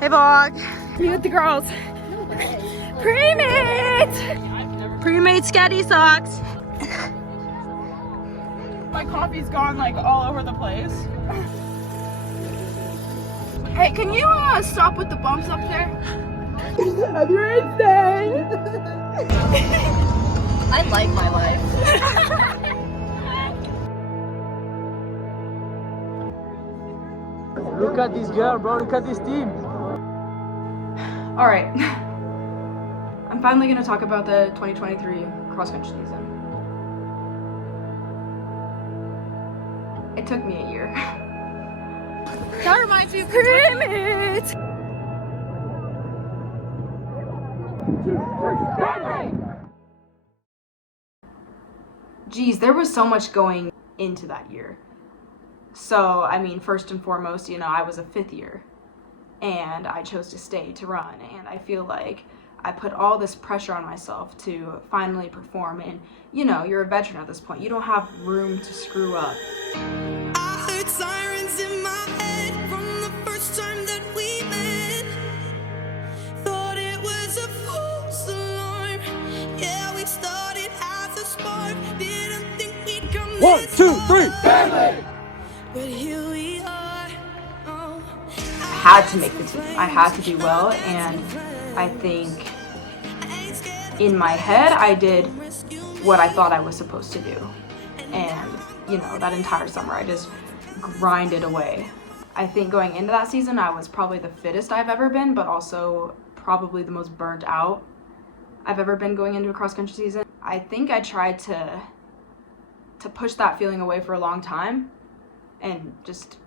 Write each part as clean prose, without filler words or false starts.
Hey vlog, you with the girls. Pre-made! Pre-made sketty socks. My coffee's gone like all over the place. Hey, can you stop with the bumps up there? You're insane! I like my life. Look at this girl, bro. Look at this team. All right. I'm finally going to talk about the 2023 cross-country season. It took me a year. That reminds me of Pre-made! Geez, there was so much going into that year. So, I mean, first and foremost, you know, I was a fifth year and I chose to stay to run, and I feel like I put all this pressure on myself to finally perform, and you know, you're a veteran at this point. You don't have room to screw up. I heard sirens in my head from the first time that we met. Thought it was a false alarm. Yeah, we started as a spark. Didn't think we'd come 1, this 2, far. 3, family! But here we are. Oh, I had to make the team. I had to do well, and I think in my head I did what I thought I was supposed to do. And you know, that entire summer I just grinded away. I think going into that season I was probably the fittest I've ever been, but also probably the most burnt out I've ever been going into a cross-country season. I think I tried to push that feeling away for a long time, and just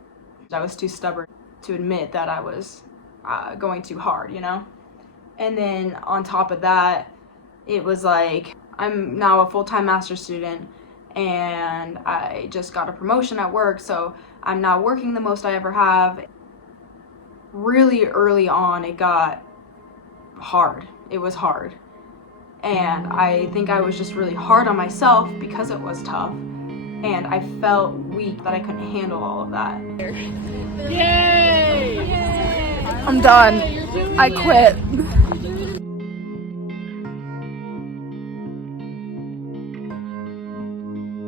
I was too stubborn to admit that I was going too hard, you know? And then on top of that, it was like, I'm now a full-time master's student, and I just got a promotion at work, so I'm now working the most I ever have. Really early on, it got hard. It was hard. And I think I was just really hard on myself because it was tough. And I felt weak that I couldn't handle all of that. Yay! I'm done. I quit.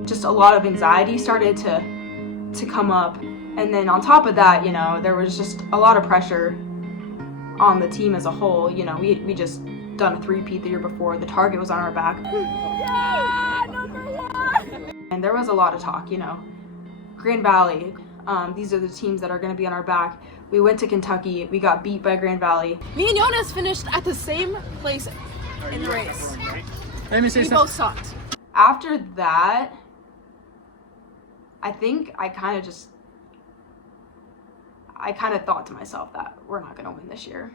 Just a lot of anxiety started to come up, and then on top of that, you know, there was just a lot of pressure on the team as a whole. You know, we just done a three-peat the year before. The target was on our back. Yeah, number 1! And there was a lot of talk, you know. Grand Valley, these are the teams that are going to be on our back. We went to Kentucky, we got beat by Grand Valley. Me and Jonas finished at the same place in the race. Let me say We something. both sucked. After that, I think I kind of thought to myself that we're not going to win this year.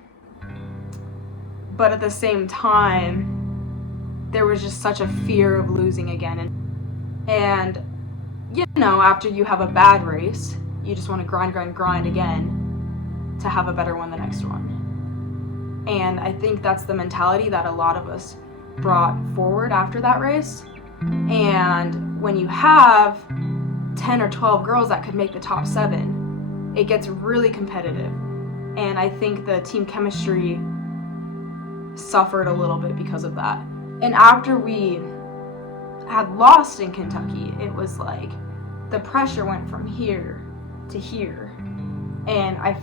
But at the same time, there was just such a fear of losing again. And you know, after you have a bad race, you just want to grind again to have a better one the next one. And I think that's the mentality that a lot of us brought forward after that race. And when you have 10 or 12 girls that could make the top 7, it gets really competitive. And I think the team chemistry suffered a little bit because of that. And after we had lost in Kentucky, it was like the pressure went from here to here. And I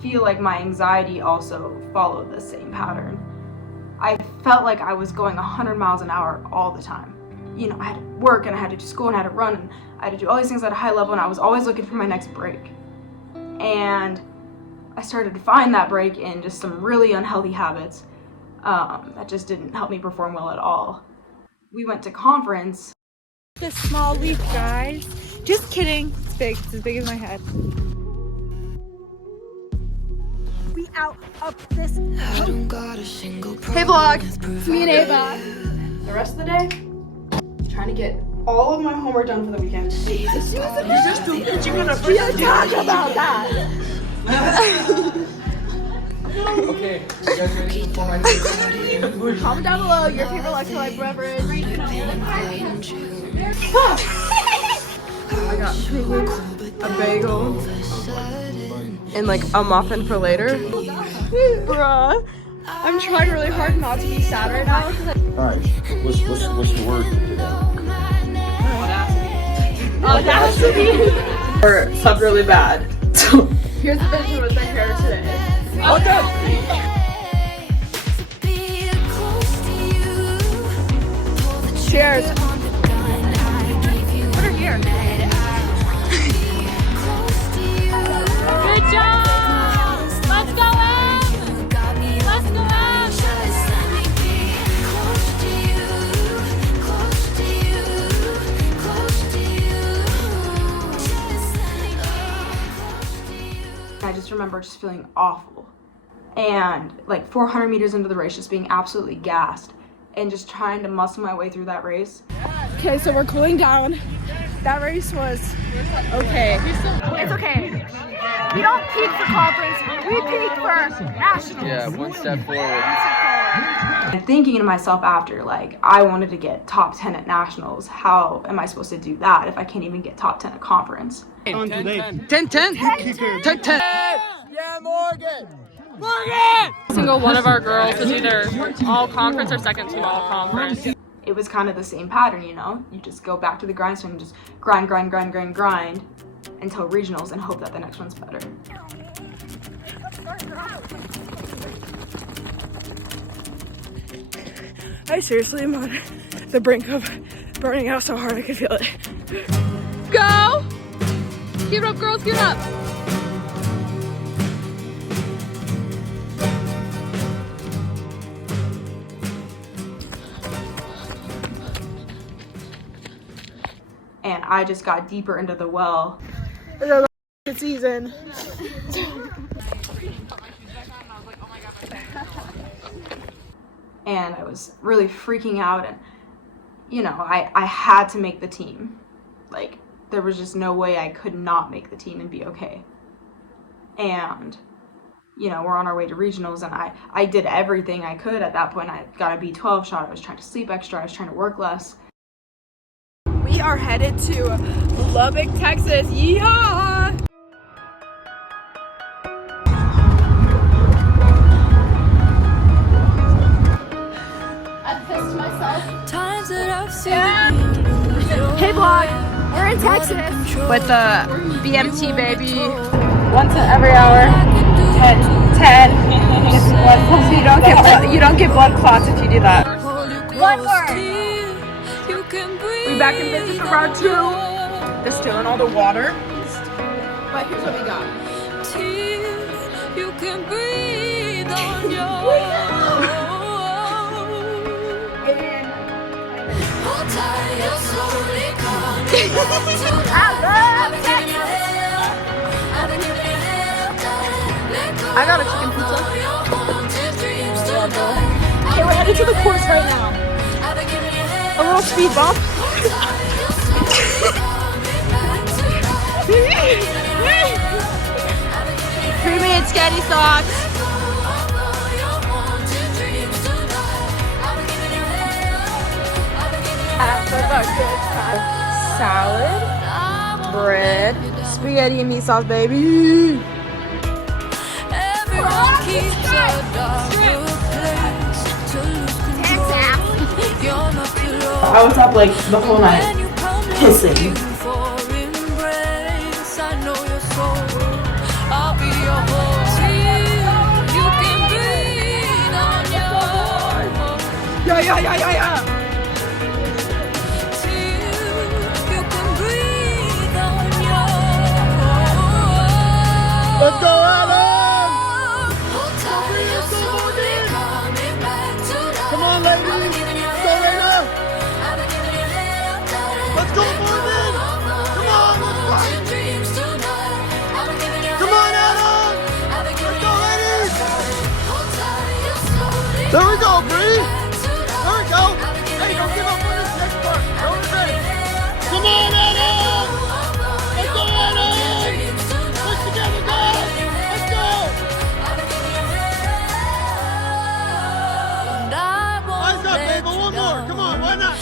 feel like my anxiety also followed the same pattern. I felt like I was going 100 miles an hour all the time. You know, I had to work and I had to do school and I had to run and I had to do all these things at a high level, and I was always looking for my next break. And I started to find that break in just some really unhealthy habits that just didn't help me perform well at all. We went to conference. This small leaf, guys. Just kidding. It's big. It's as big as my head. We out of this. I don't got a single Hey vlog, it's me and Ava. The rest of the day, trying to get all of my homework done for the weekend. We talk about that. Okay. You guys ready for my Comment down below your favorite electrolyte beverage. I got a bagel and like a muffin for later. Bruh, I'm trying really hard not to be sad right now. Alright, what's the word today? Audacity. Or slept really bad. So here's the picture with my hair today. Oh, cheers. Put her here. Good job! Let's go out! Let's go out! I just remember just feeling awful. And like 400 meters into the race, just being absolutely gassed and just trying to muscle my way through that race. Okay, so we're cooling down. That race was okay. It's okay. We don't peak for conference, we peak for nationals. Yeah, one step forward. And thinking to myself after, like, I wanted to get top 10 at nationals. How am I supposed to do that if I can't even get top 10 at conference? 10. Yeah, Morgan. Single one of our girls is either all conference or second team all conference. It was kind of the same pattern, you know? You just go back to the grindstone and just grind until regionals and hope that the next one's better. I seriously am on the brink of burning out so hard I can feel it. Go! Keep it up, girls, keep it up! And I just got deeper into the well. Good season. And I was really freaking out, and you know, I had to make the team. Like, there was just no way I could not make the team and be okay. And you know, we're on our way to regionals, and I did everything I could at that point. I got a B12 shot, I was trying to sleep extra, I was trying to work less. We are headed to Lubbock, Texas. Yeehaw! Hey vlog, we're in Texas With the BMT baby, once every hour. 10. It's blood clots. You don't get blood clots if you do that. One more. We back in business for round 2. Distilling all the water. But here's what we got. You can breathe on your Hold tight, you're slowly coming back to I got a chicken pizza. Okay, we're headed to the course right now. A little speed bump. Pre-made sketty socks. Salad, bread, spaghetti and meat sauce, baby. Everyone keeps a darker place to lose control. You're not too low. I was up like the whole night pissing. For embrace, I know your soul. I'll be your horse. You can breathe on your Yeah. You can breathe on your Let's go, Adam! Hold tight, you're slowly coming back to life. Come on, ladies! Let's go, Raina! Let's go, Morgan! Come on, let's go! Come on, Adam! Let's go, ladies! There we go, Bree. There we go. Hey, don't give up on this next part. Don't ready. Come on, Adam. Let's go, Adam. Push together, guys. Let's go. Eyes up, baby. One more. Come on, why not?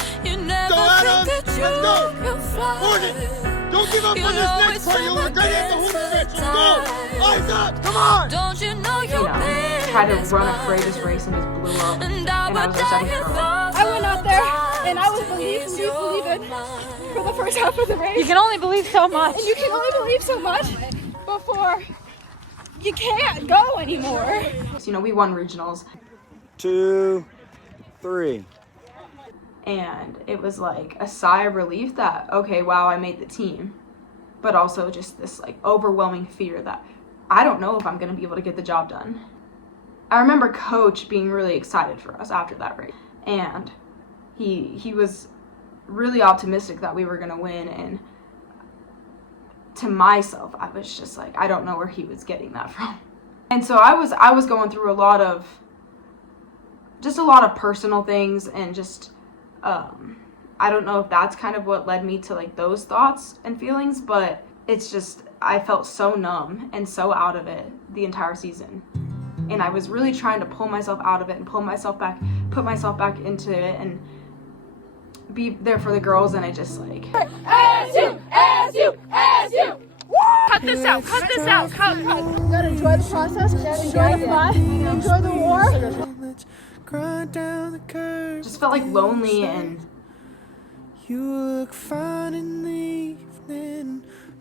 Go, Adam. Let's go. Morgan, don't give up on this next part. You'll regret it at the home stretch. Let's go. Eyes up. Come on. Tried to run a courageous race and just blew up. And I was our second girl. I went out there and I was believing for the first half of the race. You can only believe so much. And you can only believe so much before you can't go anymore. So, we won regionals. 2, 3. And it was like a sigh of relief that, okay, wow, I made the team. But also just this like overwhelming fear that I don't know if I'm going to be able to get the job done. I remember Coach being really excited for us after that race. And he was really optimistic that we were going to win. And to myself, I was just like, I don't know where he was getting that from. And so I was going through a lot of personal things and just, I don't know if that's kind of what led me to like those thoughts and feelings, but it's just, I felt so numb and so out of it the entire season. And I was really trying to pull myself out of it and put myself back into it and be there for the girls, and I just like... As you! Cut this out, cut. You gotta enjoy the process, enjoy the fun, enjoy the war. Just felt like lonely and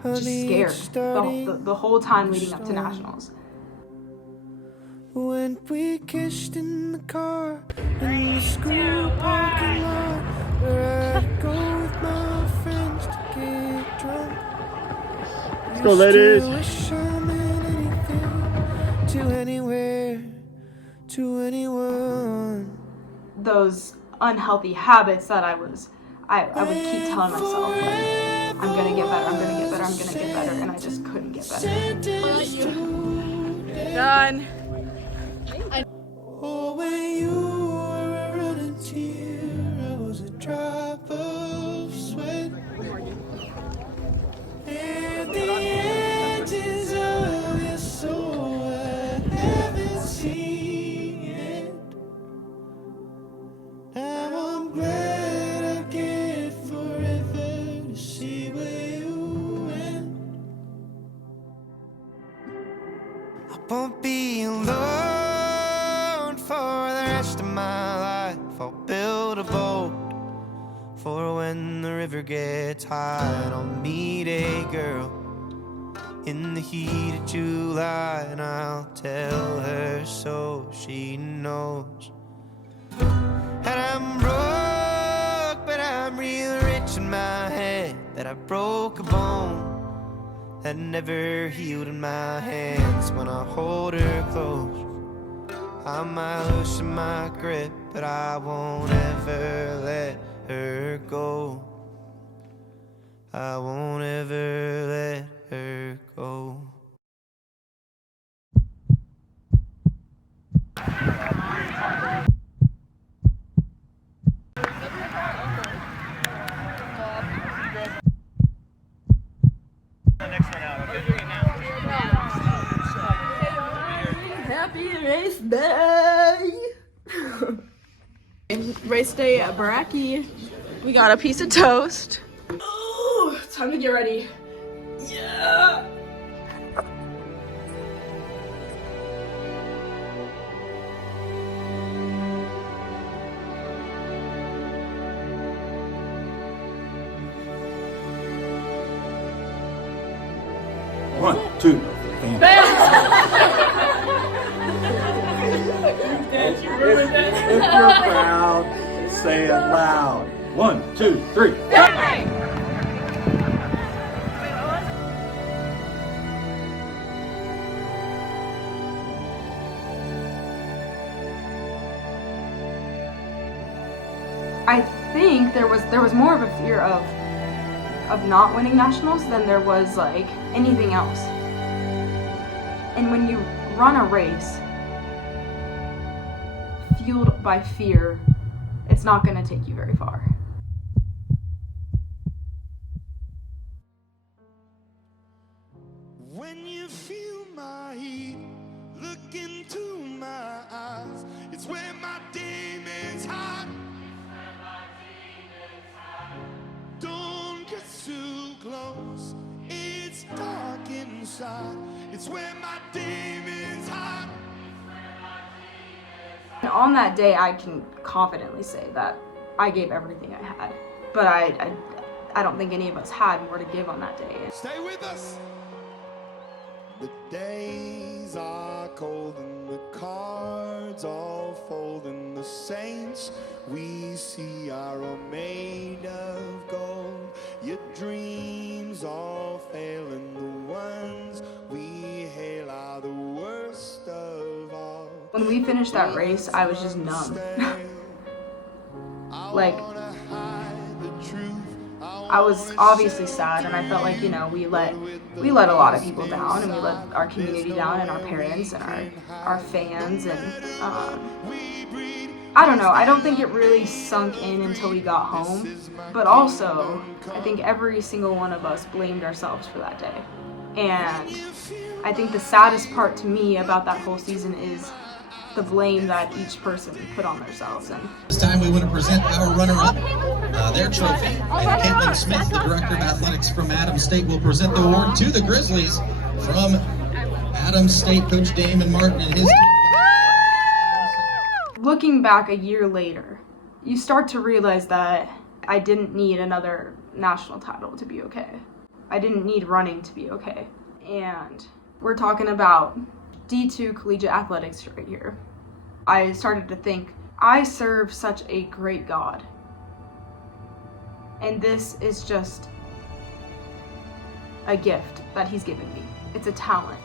just scared the whole time leading up to nationals. When we kissed in the car in the school parking lot, where I'd go with my friends to get drunk. Let's go, ladies. Wish I meant anything to anywhere, to anyone. Those unhealthy habits that I would keep telling myself, like, I'm gonna get better, and I just couldn't get better. Done. Oh, when you were a running tear, I was a drop of sweat. And the edges of your soul, I haven't seen yet. Now I'm glad I get forever to see where you went. I won't be alone for the rest of my life. I'll build a boat for when the river gets high. I'll meet a girl in the heat of July, and I'll tell her so she knows that I'm broke, but I'm real rich in my head. That I broke a bone that never healed in my hands. When I hold her close, I might loosen my grip, but I won't ever let her go. I won't ever let her go. Happy race day! Race day at Baraki. We got a piece of toast. Oh, time to get ready. Yeah! One, two. If you're proud, say it loud. 1, 2, 3. I think there was more of a fear of not winning nationals than there was like anything else. And when you run a race, fueled by fear, it's not going to take you very far. When you feel my heat, look into my eyes. It's where my demons hide. Don't get too close. It's dark inside. It's where my demons hide. And on that day, I can confidently say that I gave everything I had. But I don't think any of us had more to give on that day. Stay with us. The days are cold and the cards all fold, and the saints we see are all made of gold. Your dreams all fail, and the ones we hail are the worst of all. When we finished that race, I was just numb. Like, I was obviously sad, and I felt like, you know, we let a lot of people down, and we let our community down, and our parents, and our fans, and I don't know, I don't think it really sunk in until we got home, but also, I think every single one of us blamed ourselves for that day. And I think the saddest part to me about that whole season is the blame that each person put on themselves. And this time we want to present our runner-up, their trophy. And Caitlin Smith, the Director of Athletics from Adams State, will present the award to the Grizzlies from Adams State, Coach Damon Martin and his team. Looking back a year later, you start to realize that I didn't need another national title to be okay. I didn't need running to be okay. And we're talking about D2 collegiate athletics right here. I started to think, I serve such a great God. And this is just a gift that he's given me. It's a talent.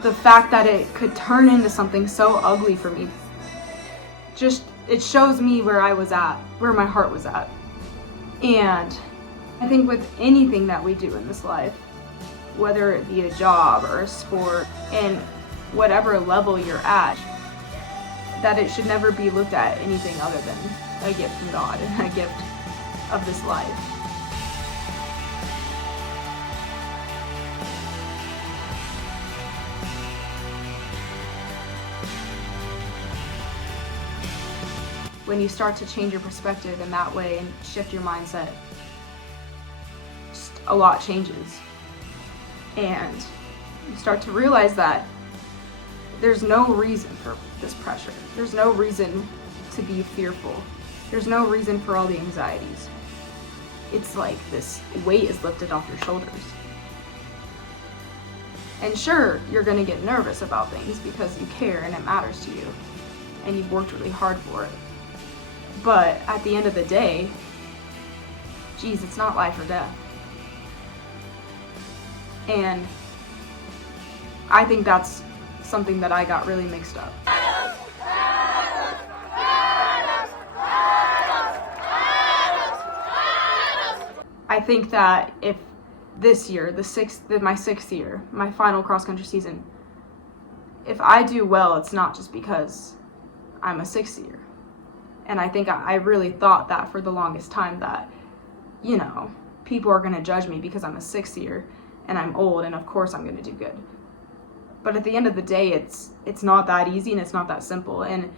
The fact that it could turn into something so ugly for me, just, it shows me where I was at, where my heart was at. And I think with anything that we do in this life, whether it be a job or a sport, and whatever level you're at, that it should never be looked at anything other than a gift from God and a gift of this life. When you start to change your perspective in that way and shift your mindset, just a lot changes. And you start to realize that there's no reason for this pressure. There's no reason to be fearful. There's no reason for all the anxieties. It's like this weight is lifted off your shoulders. And sure, you're gonna get nervous about things because you care and it matters to you, and you've worked really hard for it. But at the end of the day, geez, it's not life or death. And I think that's something that I got really mixed up. I think that if this year, my sixth year, my final cross-country season, if I do well, it's not just because I'm a sixth year. And I think I really thought that for the longest time, that, you know, people are going to judge me because I'm a sixth year and I'm old, and of course I'm going to do good. But at the end of the day, it's not that easy and it's not that simple. And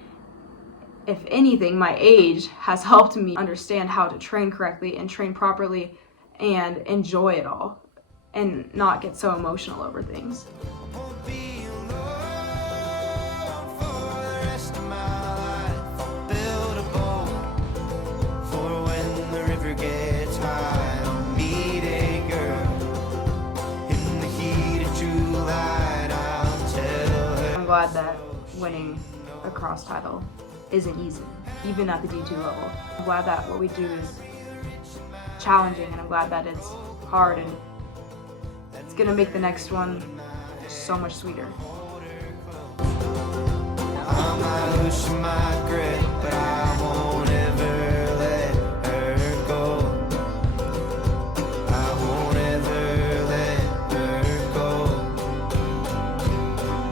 if anything, my age has helped me understand how to train correctly and train properly and enjoy it all and not get so emotional over things. I'm glad that winning a cross title isn't easy, even at the D2 level. I'm glad that what we do is challenging, and I'm glad that it's hard, and gonna make the next one so much sweeter. I might loosen my grip, but I won't ever let her go. I won't ever let her go.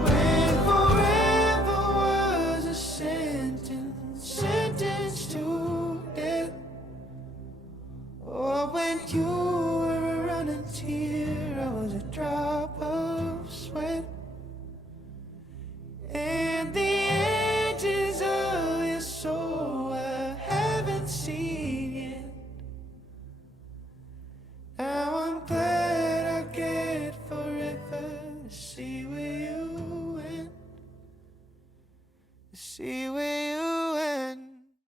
When forever was a sentence to death. Or when you were a running tear, I was a drop.